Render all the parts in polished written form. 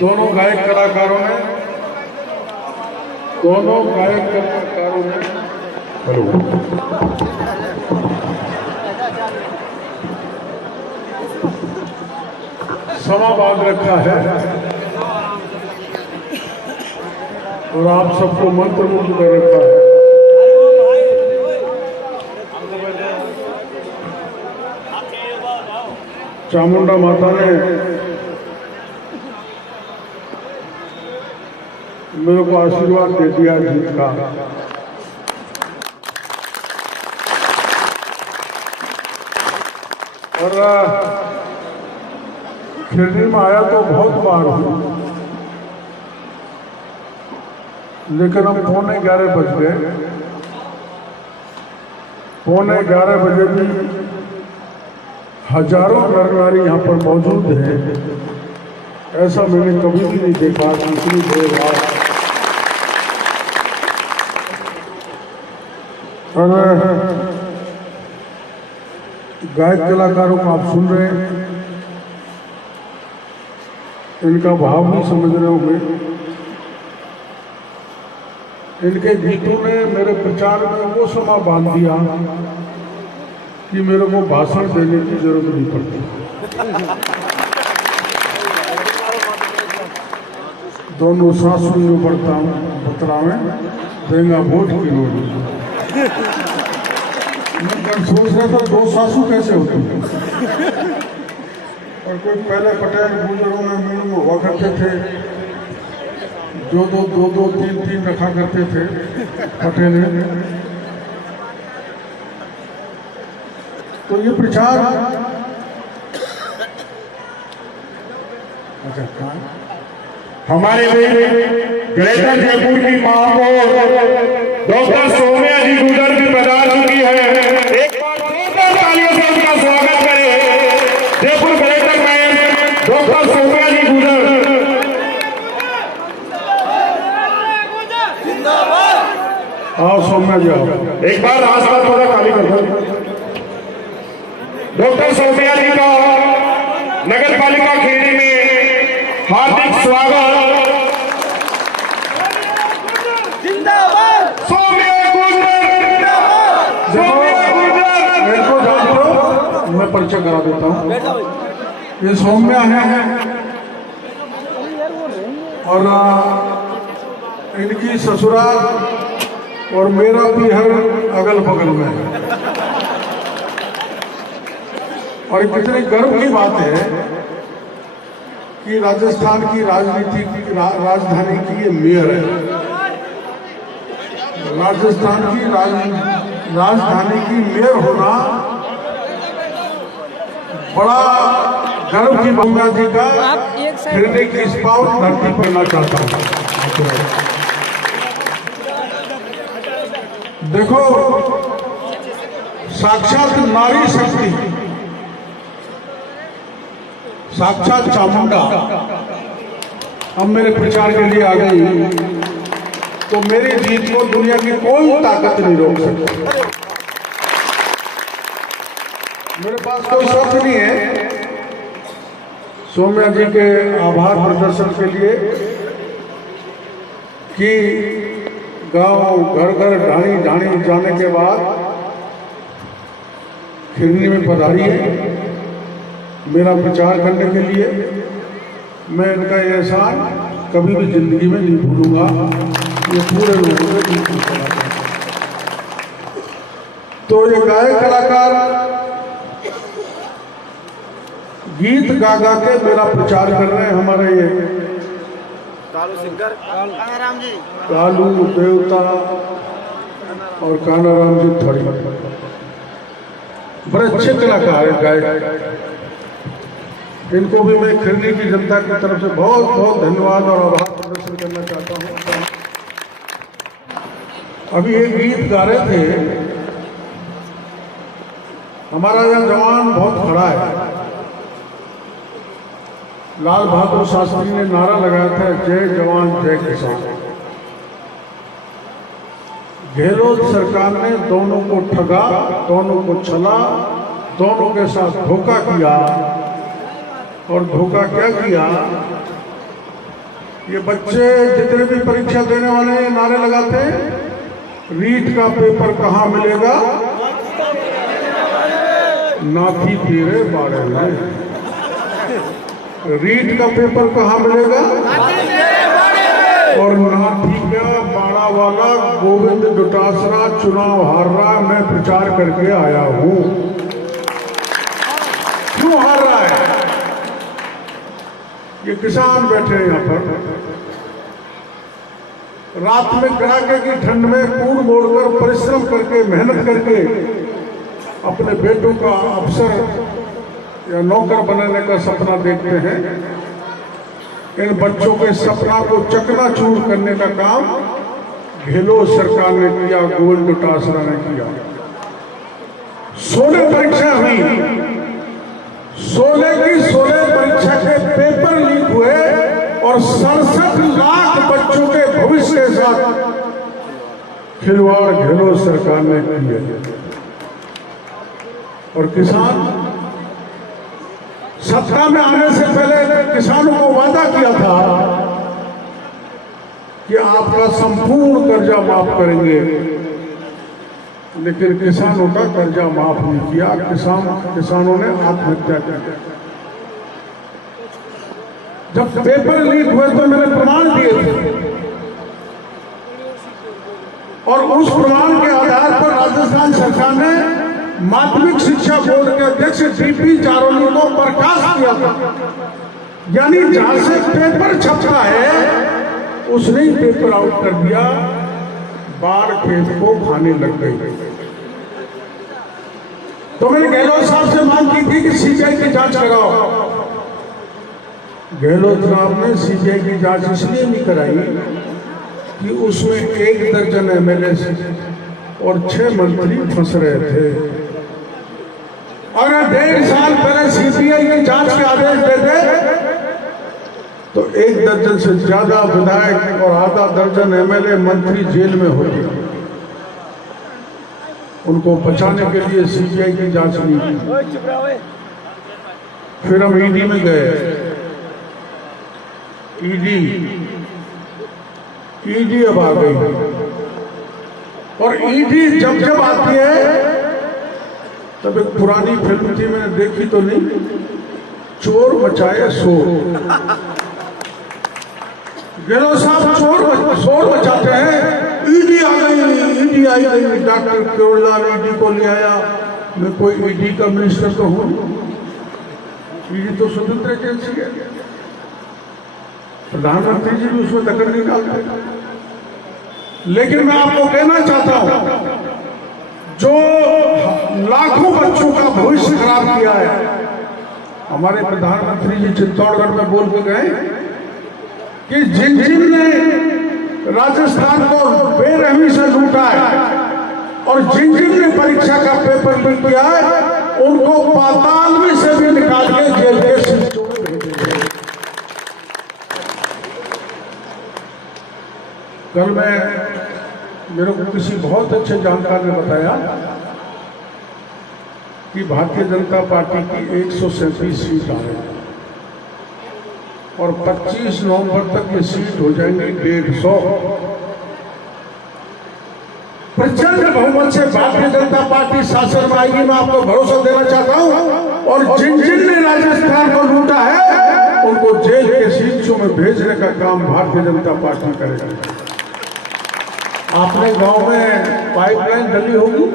दोनों गायक कलाकारों ने हेलो समा बांध रखा है और आप सबको मंत्रमुग्ध कर रखा है। चामुंडा माता ने मेरे को आशीर्वाद दे दिया जीत का। और खिरनी में आया तो बहुत बार हूँ, लेकिन हम 11:15 बज गए। 11:15 बजे भी हजारों नर नारी यहाँ पर मौजूद हैं, ऐसा मैंने कभी भी नहीं देखा। इतनी देर बाद और गायक कलाकारों को आप सुन रहे हैं, इनका भाव भी समझ रहे होंगे। इनके गीतों ने मेरे प्रचार में वो समा बांध दिया कि मेरे को भाषण देने की जरूरत नहीं पड़ती। दोनों सासू में पढ़ता हूँ पत्रा में देंगा वोट की नोट। मैं सोच रहा था 2 सासू कैसे होती है। और कोई पहले पटेल बुजुर्गों में मूल में हुआ करते थे, जो 2 3 रखा करते थे पटेल। तो ये प्रचार अच्छा हमारे ग्रेटर जयपुर की महापौर डॉक्टर सोम्या जी गुजर भी पधार चुकी है। एक बार जोरदार तालियों से उनका स्वागत करें। जयपुर ग्रेटर में डॉक्टर सोम्या जी गुजर। आओ सोम्या जी आओ। एक बार रास्ता थोड़ा खाली कर दो। डॉक्टर सोम्या जी का नगर पालिका खिरनी में हार्दिक स्वागत। मैं परिचय करा देता हूँ। ये सौम्या है और इनकी ससुराल और मेरा भी घर अगल बगल में है। और कितने गर्व की बात है कि राजस्थान की राजधानी की ये मेयर है। राजस्थान की राजधानी की मेयर होना बड़ा गर्व की गंगा जी का खिरनी की इस पावन धरती पर करना चाहता हूँ। देखो साक्षात नारी शक्ति, साक्षात चामुंडा अब मेरे प्रचार के लिए आ गई, तो मेरी जीत को दुनिया की कोई ताकत नहीं रोक सकती। मेरे पास कोई शर्त नहीं है सोम्या जी के आभार प्रदर्शन के लिए कि गांव घर घर ढाणी ढाणी जाने के बाद खिरनी में पधारी है मेरा प्रचार करने के लिए। मैं इनका ये एहसान कभी भी जिंदगी में नहीं भूलूंगा। ये पूरे लोगों में बिल्कुल कलाकार। तो ये गायक कलाकार गीत गा गा के मेरा प्रचार कर रहे हैं। हमारे ये कालू सिंगर कानाराम जी, कालू देवता और कानाराम जी थोड़ी बड़े अच्छे कलाकार हैं गायक। इनको भी मैं खिरनी की जनता की तरफ से बहुत बहुत धन्यवाद और आभार प्रदर्शन करना चाहता हूँ। अभी एक गीत गा रहे थे, हमारा यह जवान बहुत खड़ा है। लाल बहादुर शास्त्री ने नारा लगाया था, जय जवान जय किसान। गहलोत सरकार ने दोनों को ठगा, दोनों को छला, दोनों के साथ धोखा किया और धोखा क्या किया, ये बच्चे जितने भी परीक्षा देने वाले हैं नारे लगाते हैं, रीट का पेपर कहाँ मिलेगा, नाथी तेरे बाड़े में। रीट का पेपर कहाँ मिलेगा, और नाथी का बाड़ा वाला गोविंद डोटासरा चुनाव हार रहा, मैं प्रचार करके आया हूं। क्यों हार रहा है? ये किसान बैठे हैं यहां पर, रात में कड़ाके की ठंड में कूद मोड़कर परिश्रम करके मेहनत करके अपने बेटों का अफसर या नौकर बनाने का सपना देखते हैं। इन बच्चों के सपना को चकनाचूर करने का काम गहलोत सरकार ने किया, गोविंद डोटासरा ने किया। 16 परीक्षा हुई, 16 की 16 परीक्षा के पेपर लीक हुए और 67 लाख बच्चों के भविष्य के साथ खिलवाड़ गहलोत सरकार ने किया। और किसान सत्ता में आने से पहले किसानों को वादा किया था कि आपका संपूर्ण कर्जा माफ करेंगे, लेकिन किसानों का कर्जा माफ नहीं किया। किसानों ने आत्महत्या की। जब पेपर लीक हुए तो मैंने प्रमाण दिए थे, और उस प्रमाण के आधार पर राजस्थान सरकार ने माध्यमिक शिक्षा बोर्ड के अध्यक्ष डीपी जारोली को बर्खास्त किया था। यानी जहां से पेपर छपता है उसने ही पेपर आउट कर दिया, बाढ़ खेत को खाने लग गई। तो मैंने गहलोत साहब से मांग की थी कि सीबीआई की जांच कराओ। गहलोत साहब ने सीबीआई की जांच इसलिए नहीं कराई कि उसमें 1 दर्जन एमएलए और 6 मंत्री फंस रहे थे। अगर 1.5 साल पहले सीबीआई की जांच के आदेश देते तो 1 दर्जन से ज्यादा विधायक और आधा दर्जन एमएलए मंत्री जेल में होते। उनको बचाने के लिए सीबीआई की जांच नहीं की। फिर हम ईडी में गए। ईडी अब आ गई, और ईडी जब जब आती है, तब एक पुरानी फिल्म थी, मैंने देखी तो नहीं, चोर मचाए शोर। गहलोत साहब शोर मचाते हैं, ईडी आ गई, ईडी आई गई, डॉक्टर केवललाल ईडी को ले आया। मैं कोई ईडी का मिनिस्टर तो हूं, ईडी तो स्वतंत्र एजेंसी है, प्रधानमंत्री जी भी उसमें दखल नहीं डालते। लेकिन मैं आपको कहना चाहता हूं, जो लाखों बच्चों का भविष्य खराब किया है, हमारे प्रधानमंत्री जी चित्तौड़गढ़ में बोल के गए कि जिन ने राजस्थान को बेरहमी से लूटा है और जिन ने परीक्षा का पेपर लीक किया है, उनको पाताल में से भी निकाल के जेल के सीटों में भेजेंगे। कल मेरे को किसी बहुत अच्छे जानकार ने बताया कि भारतीय जनता पार्टी की 137 सीट आ रही है और 25 नवंबर तक ये सीट हो जाएंगी 150। प्रचंड बहुमत से भारतीय जनता पार्टी शासन में आएगी, मैं आपको भरोसा देना चाहता हूं। और जिन ने राजस्थान को लूटा है, उनको जेल के सीटों में भेजने का काम भारतीय जनता पार्टी करेगी। आपने गांव में पाइपलाइन डली होगी,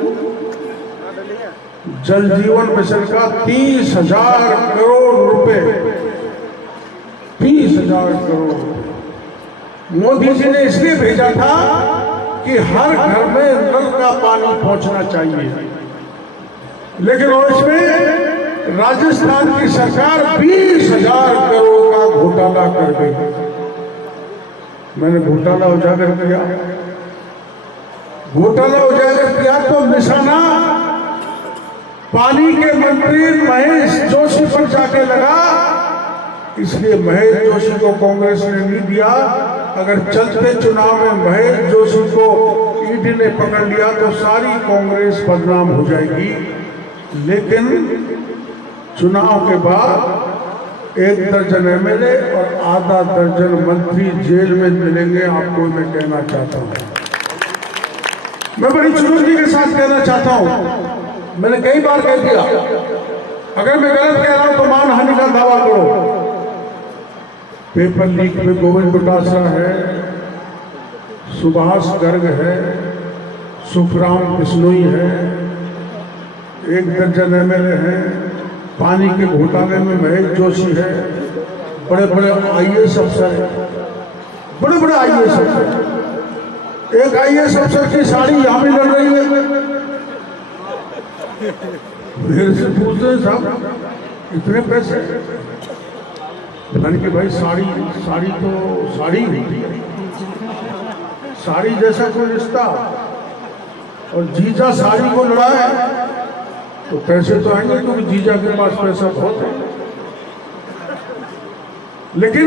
जल जीवन मिशन का 30,000 करोड़ रुपए, 30,000 करोड़ मोदी जी ने इसलिए भेजा था कि हर घर में नल का पानी पहुंचना चाहिए। लेकिन इसमें राजस्थान की सरकार 20,000 करोड़ का घोटाला कर गई। मैंने घोटाला उजागर किया, तो निशाना पानी के मंत्री महेश जोशी पर जाके लगा। इसलिए महेश जोशी को कांग्रेस ने नहीं दिया। अगर चलते चुनाव में महेश जोशी को ईडी ने पकड़ लिया तो सारी कांग्रेस बदनाम हो जाएगी। लेकिन चुनाव के बाद 1 दर्जन एमएलए और आधा दर्जन मंत्री जेल में मिलेंगे, आपको मैं कहना चाहता हूं। मैं बड़ी चुनौती के साथ कहना चाहता हूं, मैंने कई बार कह दिया, अगर मैं गलत कह रहा हूं तो मानहानि का दावा करो। पेपर लीक में गोविंद डोटासरा है, सुभाष गर्ग है, सुखराम बिश्नोई है, 1 दर्जन एमएलए हैं, पानी के घोटाले में महेश जोशी है, बड़े बड़े आईएएस अफसर हैं, बड़े बड़े आईएएस अफसर। एक आईएएस अफसर की साड़ी यहां भी लड़ रही है, मेरे से पूछते हैं साहब इतने पैसे, कि भाई साड़ी तो साड़ी होती है, साड़ी जैसा कोई रिश्ता, और जीजा साड़ी को लड़ाए तो पैसे तो आएंगे क्योंकि जीजा के पास पैसा बहुत है। लेकिन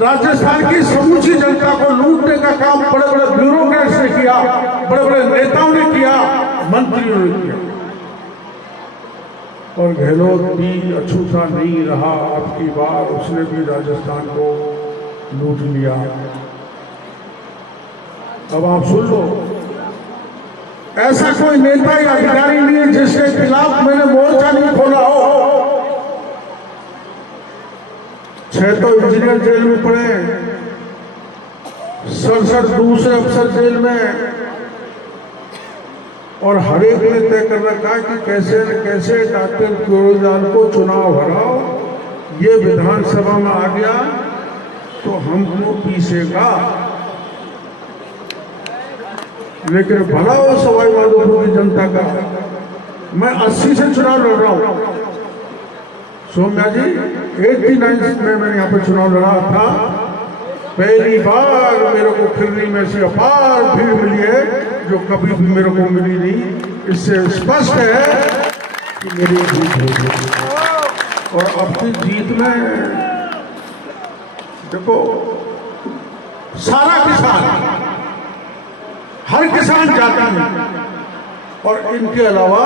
राजस्थान की समूची जनता को लूटने का काम बड़े बड़े ब्यूरोक्रेट्स ने किया, बड़े बड़े नेताओं ने किया, मंत्रियों ने किया, और गहलोत भी अछूता नहीं रहा। अब की बार उसने भी राजस्थान को लूट लिया। अब आप सुन लो, ऐसा कोई नेता या अधिकारी नहीं है जिसके खिलाफ मैंने मोर्चा नहीं खोला हो। 6 तो इंजीनियर जेल में पड़े, 67 दूसरे अफसर जेल में, और हर एक ने तय कर रखा है कि कैसे न कैसे डॉक्टर केजरीवाल को चुनाव हराओ, ये विधानसभा में आ गया तो हमको पीसेगा। लेकिन भला हो सवाई माधोपुर की जनता का, मैं 80 से चुनाव लड़ रहा हूं। सोम्या जी 89 में मैंने यहाँ पे चुनाव लड़ा था, पहली बार मेरे को खिरनी में से अपार भीड़ मिली है जो कभी भी मेरे को मिली नहीं। इससे स्पष्ट है कि मेरी जीत होगी। और अब की जीत में देखो, सारा किसान, हर किसान जाता है, और इनके अलावा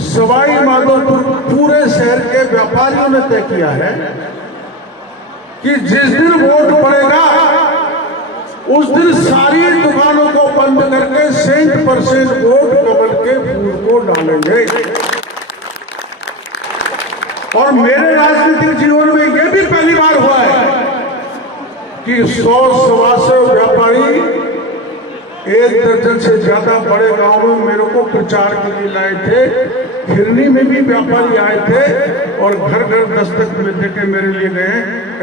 सवाई माधोपुर पूरे शहर के व्यापारियों ने तय किया है कि जिस दिन वोट पड़ेगा उस दिन सारी दुकानों को बंद करके 100% वोट कमल के फूल को डालेंगे। और मेरे राजनीतिक जीवन में यह भी पहली बार हुआ है कि 100-125 व्यापारी 1 दर्जन से ज्यादा बड़े गांव में मेरे को प्रचार के लिए लाए थे। खिरनी में भी व्यापारी आए थे और घर घर दस्तक में देके मेरे लिए गए।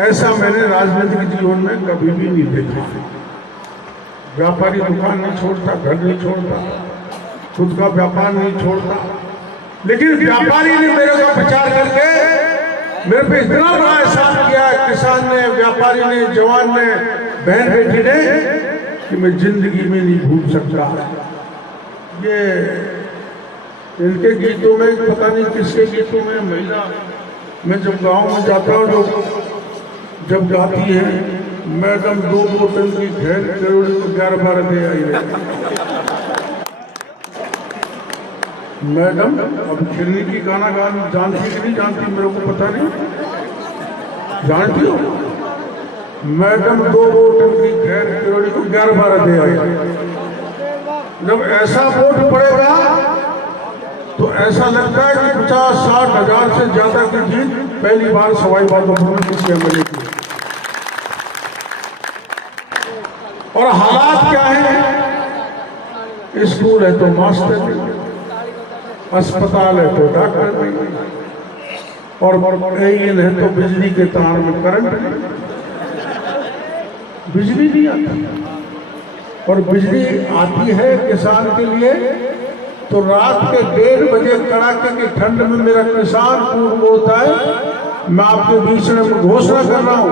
ऐसा मैंने राजनीतिक जीवन में कभी भी नहीं देखा। व्यापारी दुकान नहीं छोड़ता, घर नहीं छोड़ता, खुद का व्यापार नहीं छोड़ता, लेकिन व्यापारी ने मेरे का प्रचार करके मेरे पे इतना बड़ा एहसान किया, किसान ने, व्यापारी ने, जवान ने, बहन बेटी ने, कि मैं जिंदगी में नहीं भूल सकता। ये इनके गीतों में, पता नहीं किसके गीतों में, महिला, मैं जब गांव में जाता हूँ लोग जब गाती है, मैडम 2 बोतल की घेर करोड़ 11-12 दे आई है। मैडम अब खिरनी की गाना जानती कि नहीं जानती मेरे को पता नहीं, जानती हो? मैडम 2 बोतल की घेर करोड़ को 11-12 दे आई। जब ऐसा वोट पड़ेगा तो ऐसा लगता है कि 50-60 हजार से ज्यादा की जीत पहली बार सवाई माधोपुर में किसी एमएलए की। और हालात क्या है? स्कूल है तो मास्टर नहीं, अस्पताल है तो डॉक्टर नहीं, और एन है तो बिजली के तार में करंट नहीं, बिजली नहीं आती। और बिजली आती है किसान के लिए तो रात के 1:30 बजे कड़ाके की ठंड में मेरा किसान पूर्ण बोलता है। मैं आपके बीच में घोषणा कर रहा हूं,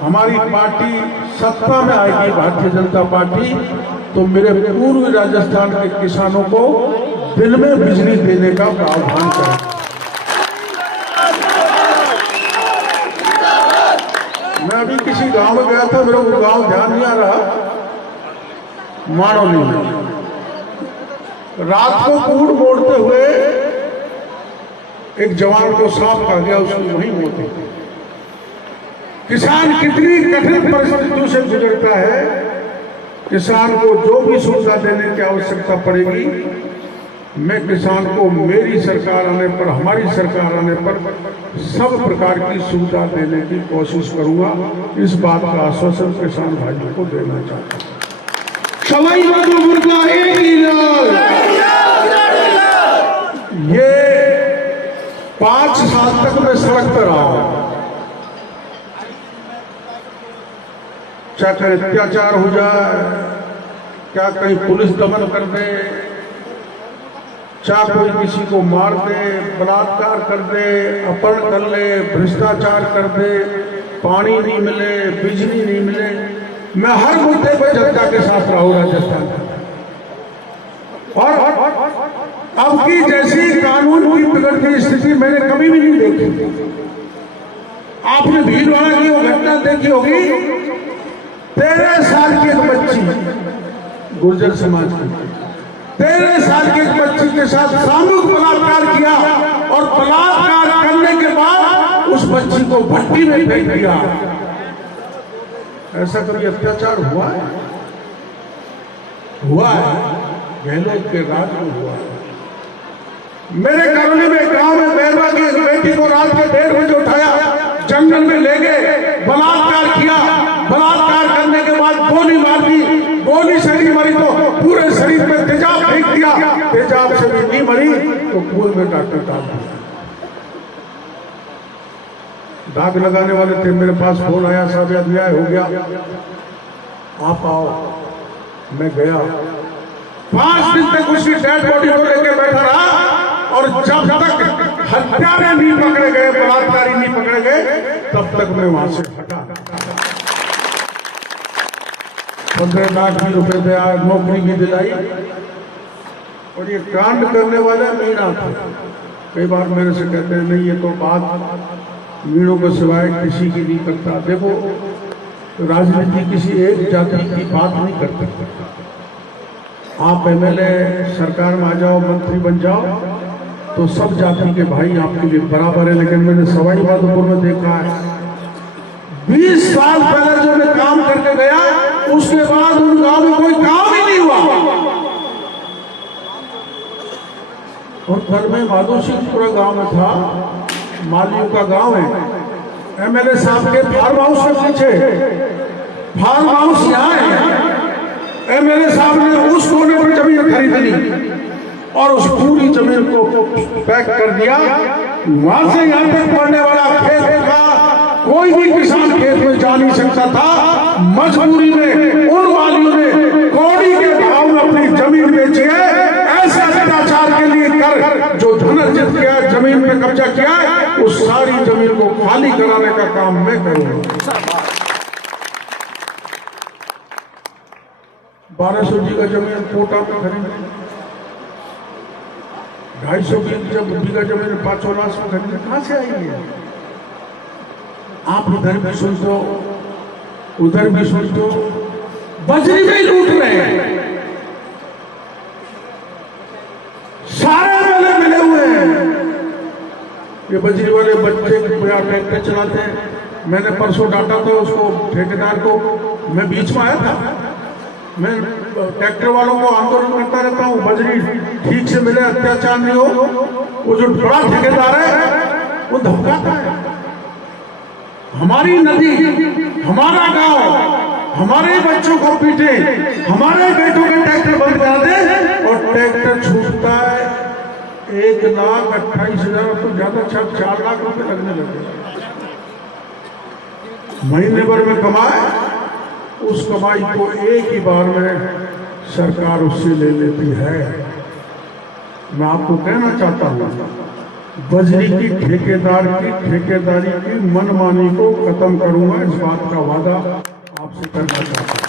हमारी पार्टी सत्ता में आएगी, भारतीय जनता पार्टी, तो मेरे पूर्वी राजस्थान के किसानों को दिन में बिजली देने का प्रावधान करें। मैं अभी किसी गांव में गया था, मेरे को गांव ध्यान नहीं आ रहा, मानोली में रात को कूड़ मोड़ते हुए एक जवान को सांप खा गया, उसकी वहीं मौत हो गई। किसान कितनी कठिन परिस्थितियों से गुजरता है, किसान को जो भी सुविधा देने की आवश्यकता पड़ेगी, मैं किसान को मेरी सरकार आने पर, हमारी सरकार आने पर सब प्रकार की सुविधा देने की कोशिश करूंगा। इस बात का आश्वासन किसान भाइयों को देना चाहता हूं। सवाई माधोपुर का एक ही लाल। ये 5 साल तक मैं सड़क पर रहा हूं, चाहे कहीं अत्याचार हो जाए, क्या कहीं पुलिस दमन कर दे, चाहे कोई किसी को मार दे, बलात्कार कर दे, अपहरण कर ले, भ्रष्टाचार कर दे, पानी नहीं मिले, बिजली नहीं मिले, मैं हर मुद्दे पर जनता के साथ रहा हूं राजस्थान का। और अब की जैसी कानून की बिगड़ती स्थिति मैंने कभी भी नहीं देखी। आपने भीलवाड़ा की वो घटना देखी होगी, 13 साल की एक बच्ची, गुर्जर समाज की 13 साल की एक बच्ची के साथ सामूहिक बलात्कार किया और बलात्कार करने के बाद उस बच्ची को भट्टी में फेंक दिया। ऐसा कभी अत्याचार हुआ है? हुआ है, गहलोत के राज में हुआ है। मेरे कॉलोनी में गांव में बैरवा की बेटी को रात के 1:30 बजे उठाया, जंगल में ले गए, बलात्कार किया, बलात्कार करने के बाद गोली मार दी, गोली से नहीं मरी तो पूरे शरीर में तेजाब फेंक दिया, तेजाब से भी नहीं मरी तो कुएं में डॉक्टर डाल दिया। दाग लगाने वाले थे, मेरे पास फोन आया, साहब अन्याय हो गया, आप आओ। मैं गया, 5 दिन तक उसकी डेड बॉडी को लेकर बैठा रहा और जब तक हत्यारे नहीं पकड़े गए, बलात्कारी नहीं पकड़े गए, तब तक मैं वहां से हटा। 15 लाख रुपए दिया, नौकरी भी दिलाई, और ये कांड करने वाले मीणा थे। कई बार मेरे से कहते हैं नहीं ये तो बात मीणों को सिवाय किसी की नहीं करता। देखो, राजनीति किसी एक जाति की बात नहीं करती। आप एमएलए सरकार में आ जाओ, मंत्री बन जाओ तो सब जाति के भाई आपके लिए बराबर है। लेकिन मैंने सवाई माधोपुर में देखा है, 20 साल पहले जो मैं काम करके गया, उसके बाद उन गांव में कोई काम ही नहीं हुआ। और कल मैं माधो सिंहपुरा गांव में था, मालियों का गांव है, एमएलए साहब के फार्म हाउस के पीछे, फार्म हाउस यहाँ है, एमएलए साहब ने उस कोने पर जमीन खरीद ली और उस पूरी जमीन को पैक कर दिया। वहां से यहां तक पड़ने वाला खेत था, कोई भी किसान खेत में जा नहीं सकता था। मजबूरी में उन वालियों ने कौड़ी के भाव में अपनी जमीन बेची है। ऐसे अत्याचार के लिए कर जो धन अर्जित किया, जमीन पे कब्जा किया है, उस सारी जमीन को खाली कराने का काम मैं करूंगा। 1200 जी का जमीन कोटा में खरीदी, 250 बीघा जमीन 5 लाख में खरीदी, कहां से आई है? आप इधर भी सुनते हो, उधर भी सुनते हो, बजरी में लूट रहे हैं। सारे मेले मिले हुए हैं। ये बजरी वाले बच्चे ट्रैक्टर चलाते हैं। मैंने परसों डांटा था उसको, ठेकेदार को, मैं बीच में आया था। मैं ट्रैक्टर वालों को आंदोलन करता रहता हूँ, बजरी ठीक से मिले, अत्याचार नहीं हो। वो जो बड़ा ठेकेदार है वो धमकाता है। हमारी नदी, हमारा गांव, हमारे बच्चों को पीटे, हमारे बेटों के ट्रैक्टर बंद कर दे और ट्रैक्टर छूटता है 1,28,000 तो ज्यादा, 4 लाख रुपए लगने लगे। महीने भर में कमाए, उस कमाई को एक ही बार में सरकार उससे ले लेती है। मैं आपको कहना चाहता हूं, बजरी की ठेकेदार की ठेकेदारी की मनमानी को खत्म करूंगा, इस बात का वादा आपसे करना चाहता हूं।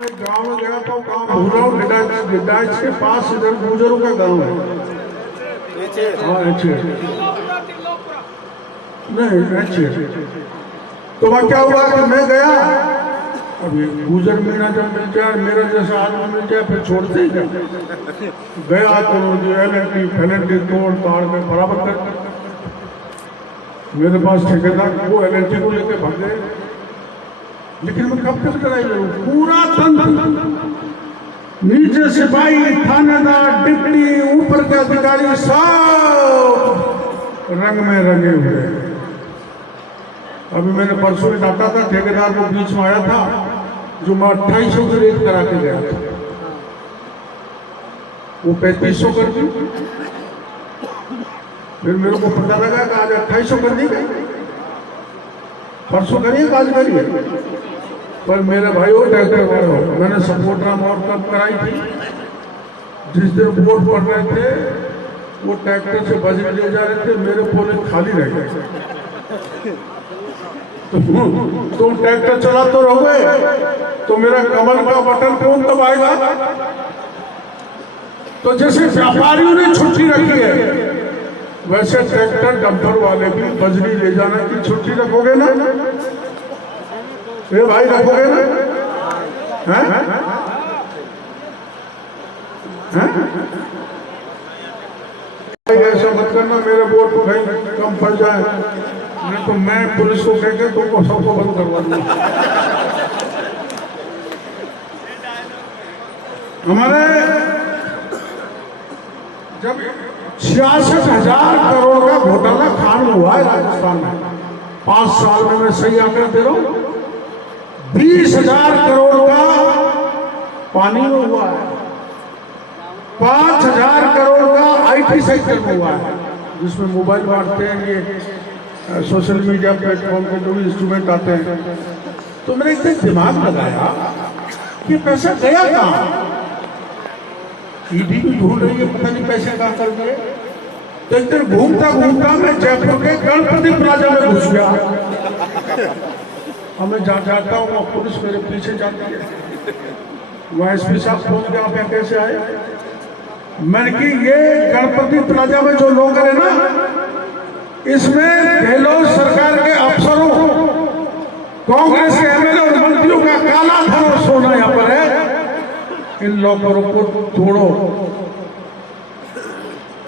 मैं गांव में गया था, गांव भूला हूं, लिडाइच के पास, इधर गुजरों का गांव है। हाँ, अच्छे नहीं अच्छे। तो वह क्या हुआ कि मैं गया अब ये गुजर मीना जब मिल जाए, मेरा जैसा आदमी मिल जाए, फिर छोड़ते ही क्या? गया तो एलएनटी फैलेंटी तोड़ ताड़ में बराबर कर। मेरे पास ठेकेदार वो एलएनटी को लेके भाग गए, लेकिन मैं कब तक लड़ाई लड़ूं? पूरा तंत्र, नीचे सिपाही, थानेदार, डिप्टी, ऊपर के अधिकारी सब रंग में रंगे हुए। अभी मैंने परसों ही डांटा था, ठेकेदार को बीच में आया था जो मैं 2800 की रेट करा के गया था, वो 3500 कर दी। फिर मेरे को पता लगा कि आज 2800 कर दी गई, परसों करिए आज करिए। पर मेरे भाई वो ट्रैक्टर वाले हो, मैंने सपोर्ट राम और कब कराई थी, जिस दिन वोट पड़ रहे थे वो ट्रैक्टर से बजरी ले जा रहे थे, मेरे पोले खाली रह गए। तुम ट्रैक्टर चला तो रहोगे तो मेरा कमल का बटन कौन दबाएगा? तो जैसे व्यापारियों ने छुट्टी रखी है, वैसे ट्रैक्टर डंपर वाले भी बजरी ले जाने की छुट्टी रखोगे ना? ये भाई रखोगे ना? हैं? ऐसा मत करना मेरे वोट को कहीं कम पड़ जाए, नहीं तो मैं पुलिस को कह के तुमको सबको बंद करवा दूंगा। हमारे जब 66,000 करोड़ का घोटाला खान हुआ है राजस्थान में, 5 साल में, मैं सही आंकड़ा दे रहा हूं, 20,000 करोड़ का पानी में हुआ है, 5,000 करोड़ का आईटी सेक्टर में हुआ है, जिसमें मोबाइल बांटते हैं, ये सोशल मीडिया प्लेटफॉर्म पे जो भी इंस्ट्रूमेंट आते हैं। तो मैंने एक दिन दिमाग लगाया कि पैसा गया कहाँ? ईडी भी ढूंढ रही है, पता नहीं पैसे कहाँ कर गए। तो एक दिन घूमता घूमता मैं जयपुर के गणपति प्लाजा में घुस गया। अब मैं जहाँ जाता हूँ वहाँ पुलिस मेरे पीछे जाती है। वहाँ एसपी साहब पहुँच गया, आप कैसे आए? मैंने कि ये गणपति प्लाजा में जो लोग है ना, इसमें गहलोत सरकार के अफसरों, कांग्रेस के एमएलए और मंत्रियों का काला धन और सोना यहाँ पर है, इन लॉकरों को तोड़ो।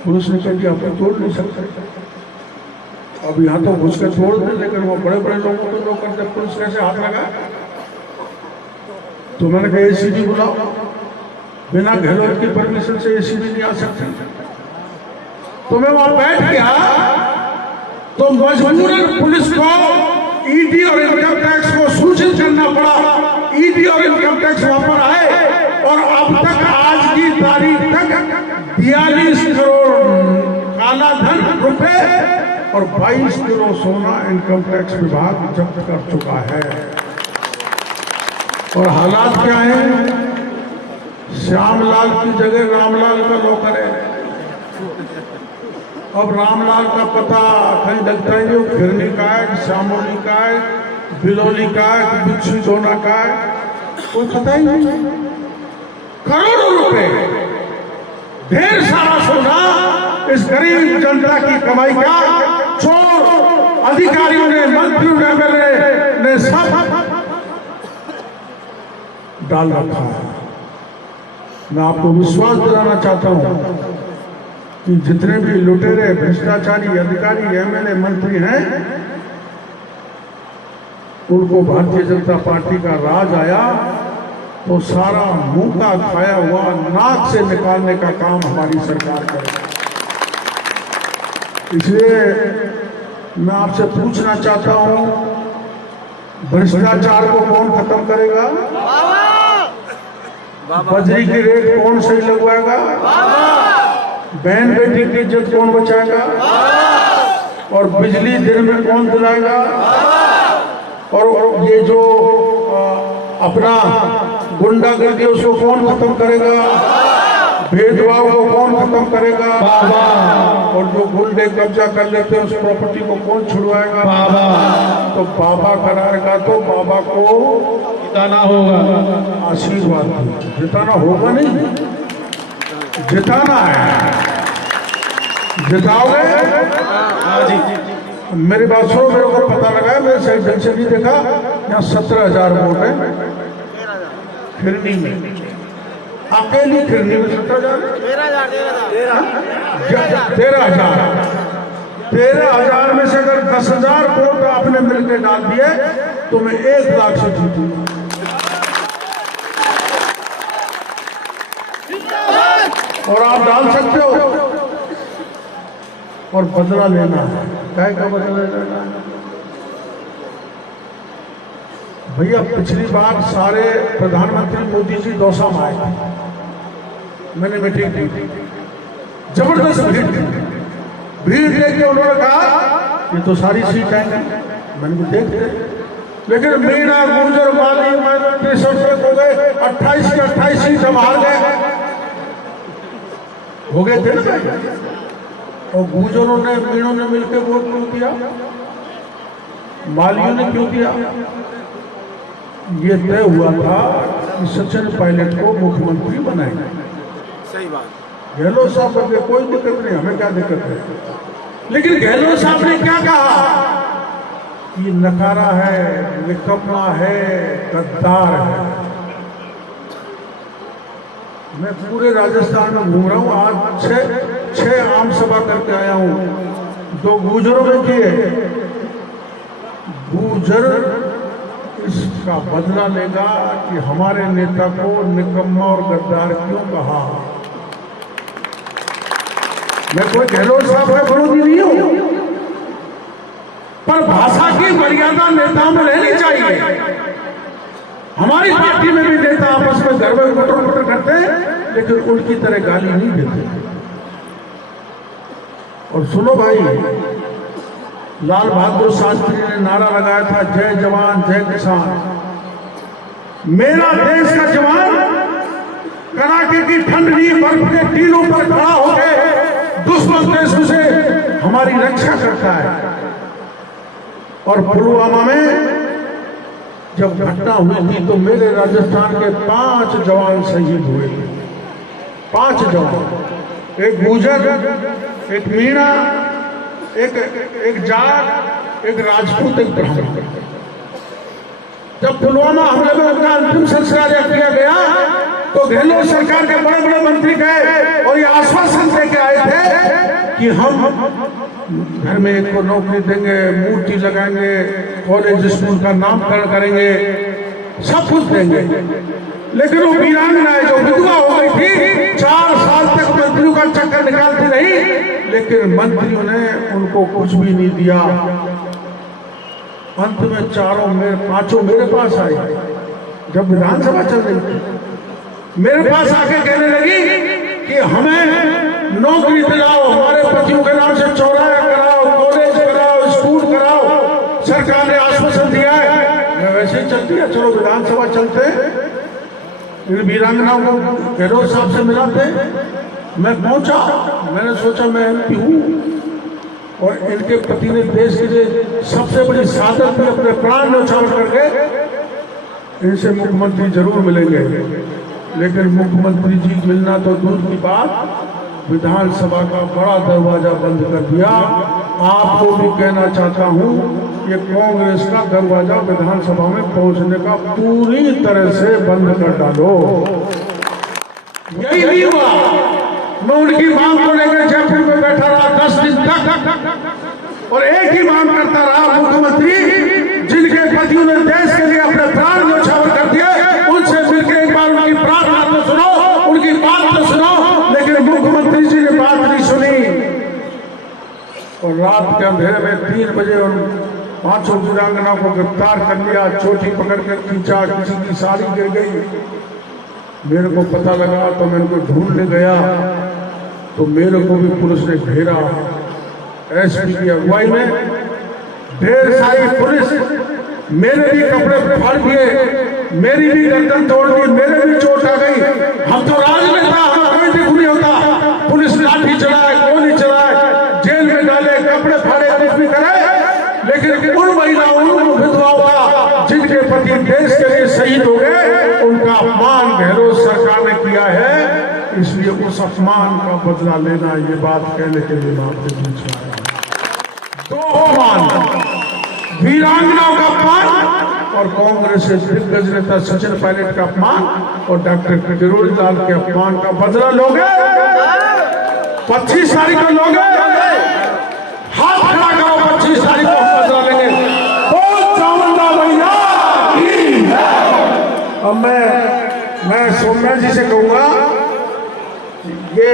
पुलिस ने कहा कि आप तोड़ नहीं सकते। अब यहाँ तो घुस के तोड़ दे, लेकिन वो बड़े बड़े लोगों को लोग करते, पुलिस कैसे हाथ लगा? तो मैंने कहा एसीबी बुलाओ, बिना गहलोत की परमिशन से एसीबी नहीं आ सकती। तो मैं वहां बैठ गया, तो मजबूरन पुलिस को ईडी और इनकम टैक्स को सूचित करना पड़ा। ईडी और इनकम टैक्स वहां पर आए और अब तक आज की तारीख तक 42 करोड़ काला धन रुपए और 22 किलो सोना इनकम टैक्स विभाग जब्त कर चुका है। और हालात क्या है? श्यामलाल की जगह रामलाल का लॉकर है। अब रामलाल का पता कहीं लगता है, जो खिरनी का है, श्यामोली का है, बिलौली का है, बिच्छू जोना का है, कोई पता ही नहीं। करोड़ों रुपए, ढेर सारा सोना इस गरीब जनता की कमाई का चोर अधिकारियों ने, मंत्रियों ने, एमएलए ने सब डाल रखा है। मैं आपको विश्वास दिलाना चाहता हूं कि जितने भी लुटेरे, भ्रष्टाचारी अधिकारी, एमएलए, मंत्री हैं, उनको भारतीय जनता पार्टी का राज आया तो सारा मुंह का खाया हुआ नाक से निकालने का काम हमारी सरकार करे। इसलिए मैं आपसे पूछना चाहता हूं, भ्रष्टाचार को कौन खत्म करेगा? बजरी की रेट कौन सही लगवाएगा? बहन बेटी की इज्जत कौन बचाएगा? और बिजली दिन में कौन दिलाएगा? और ये जो अपना गुंडागर्दी उसको कौन खत्म करेगा? भेदभाव को कौन खत्म करेगा? और जो गुंडे कब्जा कर लेते हैं उस प्रॉपर्टी को कौन छुड़वाएगा? तो बाबा कराएगा। तो बाबा को जिताना होगा, आशीर्वाद जिताना होगा, नहीं जिताना है। जिताओगे? मेरी बात सुनो, मेरे को पता लगा है, मैंने सही ढंग से नहीं देखा, यहाँ 17,000 वोट है 13,000 खिरनी में, अकेली खिरनी में 17,000 13,000 में से अगर 10,000 वोट आपने मिलकर डाल दिए तो मैं 1 लाख से जीतूंगा। और आप डाल सकते हो और बदला लेना है। क्या का बदला लेना है भैया? पिछली बार सारे प्रधानमंत्री मोदी जी दौसा में आए थे, मैंने मीटिंग की थी, जबरदस्त भीड़ थी। भीड़ देख के उन्होंने कहा ये तो सारी सीट है, मैंने भी देखते, लेकिन मीणा गुर्जर वाली माइनॉरिटी सब हो गए 28 के 28 सीट हम हार गए, हो गए थे ना भाई। और गुर्जरों ने मीणों ने मिलकर वोट क्यों दिया, मालियों ने क्यों दिया? ये तय हुआ था कि सचिन पायलट को मुख्यमंत्री बनाएंगे। सही बात। गहलोत साहब करके कोई दिक्कत नहीं, हमें क्या दिक्कत है, लेकिन गहलोत साहब ने क्या कहा? ये नकारा है, निकम्मा है, गद्दार है। मैं पूरे राजस्थान में घूम रहा हूँ, आज 6 आम सभा करके आया हूँ, 2 गुर्जरों में किए। गुर्जर इसका बदला लेगा कि हमारे नेता को निकम्मा और गद्दार क्यों कहा। मैं कोई गहलोत साहब का विरोधी नहीं हूं, पर भाषा की मर्यादा नेताओं में रहनी चाहिए। हमारी पार्टी में भी नेता आपस में घर में पटर करते हैं, लेकिन उनकी तरह गाली नहीं देते। और सुनो भाई, लाल बहादुर शास्त्री ने नारा लगाया था, जय जवान जय किसान। मेरा देश का जवान कड़ाके की ठंडी बर्फ के टीलों पर खड़ा होकर दुश्मन देशों से हमारी रक्षा करता है। और पुलवामा में जब घटना हुई थी तो मेरे राजस्थान के 5 जवान शहीद हुए थे। 5 जवान, एक गुर्जर, एक मीणा, एक जाट, एक राजपूत, एक ब्राह्मण। जब पुलवामा हमले में उनका अंतिम संस्कार किया गया तो गहलोत सरकार के बड़े बड़े मंत्री गए और ये आश्वासन देके आए थे कि हम घर में एक को नौकरी देंगे, मूर्ति लगाएंगे, कॉलेज स्कूल का नामकरण करेंगे, सब कुछ देंगे। लेकिन वो वीरांगनाएं जो विधवा हो गई थी 4 साल तक मंत्रियों का चक्कर निकालती रही, लेकिन मंत्रियों ने उनको कुछ भी नहीं दिया। अंत में 5 मेरे पास आए जब विधानसभा चल रही थी, मेरे पास आके कहने लगी कि हमें नौकरी दिलाओ, हमारे पतियों के नाम से चौराहा कराओ, कॉलेज कराओ, स्कूल कराओ, सरकार ने आश्वासन दिया है। मैं वैसे ही चलती है, चलो विधानसभा चलते, इन वीरांगनाओं को गहलोत साहब से मिलाते। मैं पहुंचा, मैंने सोचा मैं MP हूं और इनके पति ने देश के लिए सबसे बड़ी साधन भी अपने प्राण न्यौछावर करके, इनसे मुख्यमंत्री जरूर मिलेंगे। लेकिन मुख्यमंत्री जी मिलना तो दूर की बात, विधानसभा का बड़ा दरवाजा बंद कर दिया। आपको भी कहना चाहता हूं, ये कांग्रेस का दरवाजा विधानसभा में पहुंचने का पूरी तरह से बंद कर डालो। यही नहीं हुआ, मैं उनकी मांग को लेकर जयपुर में बैठा रहा 10 दिन तक और एक ही मांग करता रहा, मुख्यमंत्री जिनके पतियों ने देश के लिए अपने प्राण न्यौछावर कर दिए, उनसे मिलकर एक बार उनकी प्रार्थना तो सुनो, उनकी बात तो सुनो। लेकिन मुख्यमंत्री जी ने बात नहीं सुनी और रात के अंधेरे में 3 बजे उन 5 वीरांगनाओं को गिरफ्तार कर लिया, चोटी पकड़ कर खींचा, किसी की साड़ी गिर गई। मेरे को पता लगा तो मैं उनको ढूंढने गया तो मेरे को भी पुलिस ने घेरा। SP की अगुवाई में ढेर सारी पुलिस, मेरे भी कपड़े फाड़ दिए, मेरी भी गर्दन तोड़ दी, मेरे भी चोट आ गई। हम तो राजनेता, हमें कोई दुख नहीं होता। पुलिस लाठी चलाए, गोली चलाए, जेल में डाले, कपड़े फाड़े, कुछ भी करे, लेकिन उन महिलाओं, उन विधवाओं का जिनके पति देश के लिए शहीद हो गए, उनका अपमान गहलोत सरकार ने किया है। इसलिए उस अपमान का बदला लेना, ये बात कहने के लिए मैं आपके बीच में आया। 2 अपमान, वीरांगनाओं का अपमान और कांग्रेस के दिग्गज नेता सचिन पायलट का अपमान और डॉक्टर किरोड़ी लाल के अपमान का बदला लोगे? 25 तारीख को लोगे? हाथ खड़ा करो, 25 तारीख को बदला लेंगे। बोल चामुंडा मैया की जय। अब मैं सौम्या जी से कहूंगा, ये